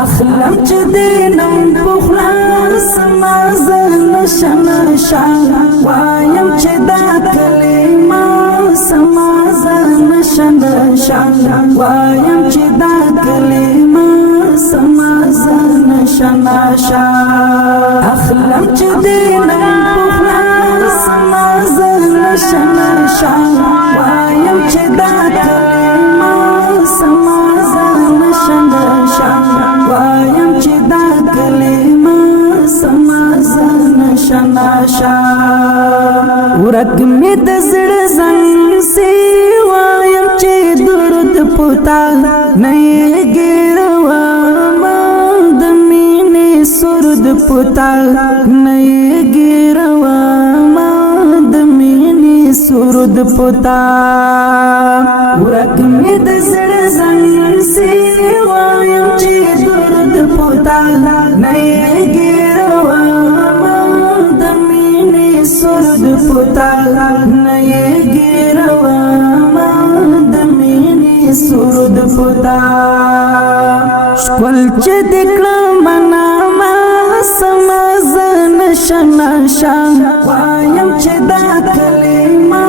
اخلم چې دینم بخلاص مازن شنشا وایم چې دا کلمه سمازن شنشا وایم چې دا کلمه سمازن شنشا اخلم چې دینم بخلاص مازن شنشا وایم چې دا کلمه سمازن شنشا وایم چې دا کلمه سمازن شنشا ورک می د زړه زنګ سی وایم چې درود پتا نه ګروا ما د مینې سرود پتا نه ګروا ما د مینې سرود پتا ورک می د زړه زنګ سی وایم چې درود پتا نه ګروا ما د مینې سرود پتا نه ګروا ما د مینې سرود پتا شکل چې دکړه منا ما سمازن شنشا وایم چې دا کلمه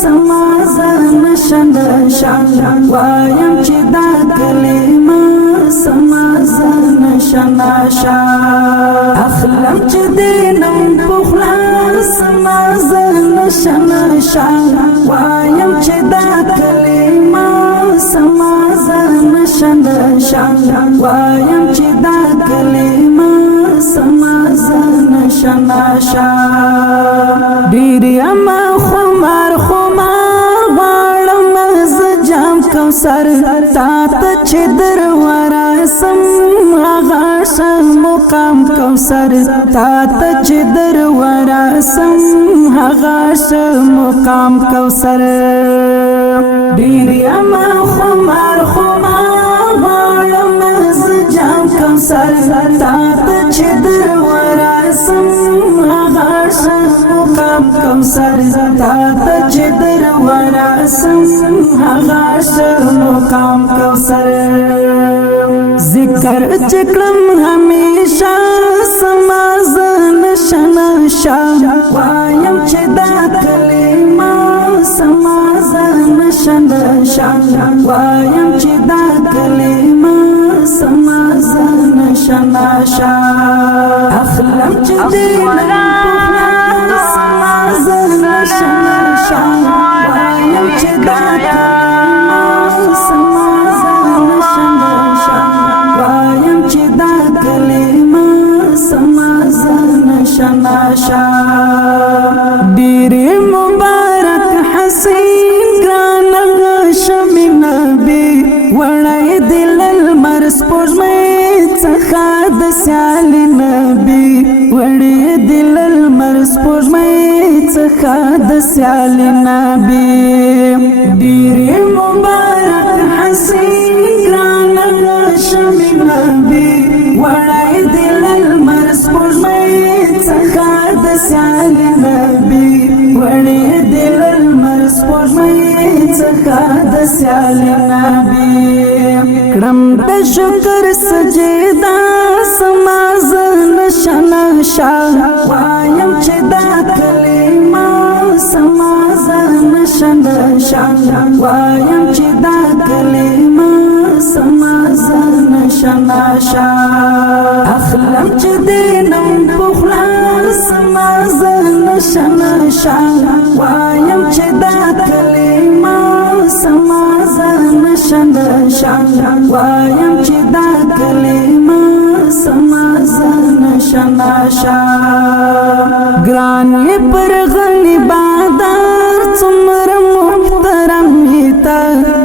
سمازن شنشا وایم چې دا کلمه سمازن شنشا اخلم چې دینم بخلاص سمازن شنشا وایم چې دا کلمه سمازن شنشا وایم چې دا کلمه سمازن شنشا ډیر اما خمار غواړم ز جام کوثر تا ته چې در ورسم غاښ مقام کوثر تا ته چې در ورسم غاښ مقام کوثر ډیر اما خمار غواړم ز جام کوثر تا ته چې در ورسم غاښ مقام کوثر تا ته چې در ورسم غاښ مقام کوثر ذکر چکرم ہمیشہ سمازن شنشا وایم چې دا کلمه سمازن شنشا وایم چې دا کلمه سمازن شنشا اخلم چې دینم سمازن شنشا وایم چې دا کلمه سمازن شنشا وایم چې دا کلمه سمازن شنشا ډیر مبارک حسین ګران شم نبی وړای دل المرس پوجمې څخه د سیال نبی وړای دل المرس پوجمې څخه د سیال نبی ډیر مبارک حسین ګران شم نبی وړای دل المرس پوجمې څخه د سیال نبی وړای دل المرس پوجمې څخه د سیال نبی کرم د شکر سجدا سمازن شنشا وایم چې دا کلمه سمازن شنشا وایم چې دا کلمه سمازن شنشا اخلم چې دینم بخلاص سمازن شنشا وایم چې دا کلمه سمازن شنشا وایم چې دا کلمه سمازن شنشا ګران پر غنی بادار څومره محترم هیتا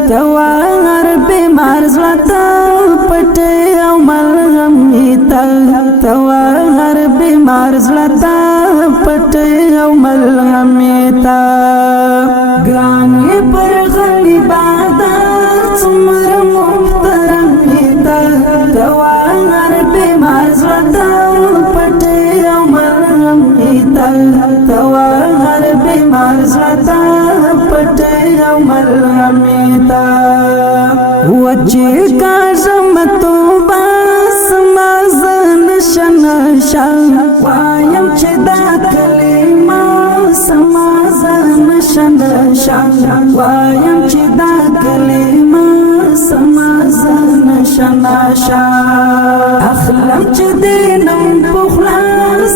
توار بیمار زړه پټ او ملغم هیتا توار بیمار زړه پټ او ملغم هیتا ګران پر غنی بادار څومره محترم هیتا توار بیمار زړه پټ او ملغم هیتا توار بیمار زړه پټ او ملغم هیتا وچې کا زم تو باس شان وایم چې دا کلمه سما زن شنا شان اخلم چې دینم پخلا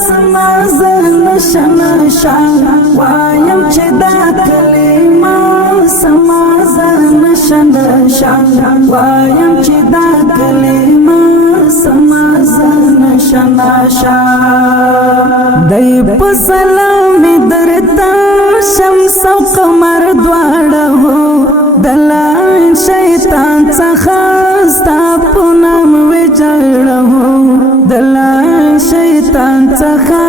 سما زن شنا شان وایم چې دا کلمه سما زن شنا شان وایم چې دا کلمه سما زن شنا شان دای په سلام درتا شمس او قمر دواړه هو دلان شیطان څخه ستا په نام وجړه هو دلان شیطان څخه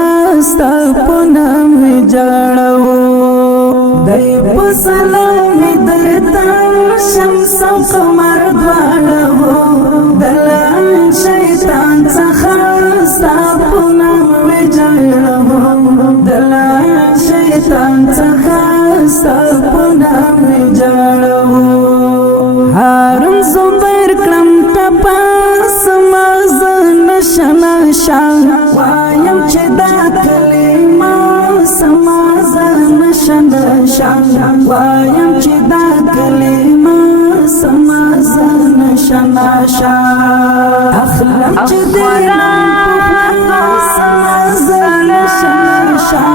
ستا په نام وجړه هو دای په سلام درتا شمس او قمر دواړه هو دلان شیطان څخه ستا په نام وجړه هو دلان شیطان څخه ستا په نام وجړه هو هارون زبیر کړم تپاس ما زن شنا شان وایم چې دا کلمه سما زن شنا شان وایم چې دا کلمه سما زن شنا شان اخلم چې دینم سما زن شنا شان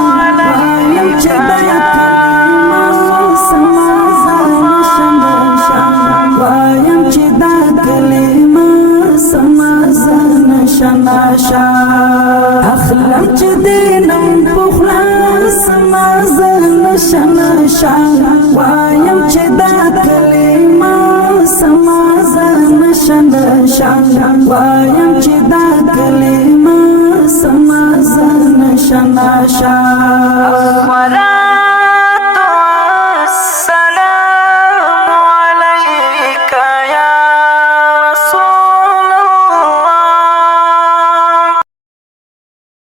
وایم چې دا کلمه سما زن شنا شان وایم چې دا کلمه سما زن شنا شان اخلم چې دینم پخلا سما زن شنا شان وایم چې دا کلمه سما زن شنا شان وایم چې دا کلمه سما زن شنا شان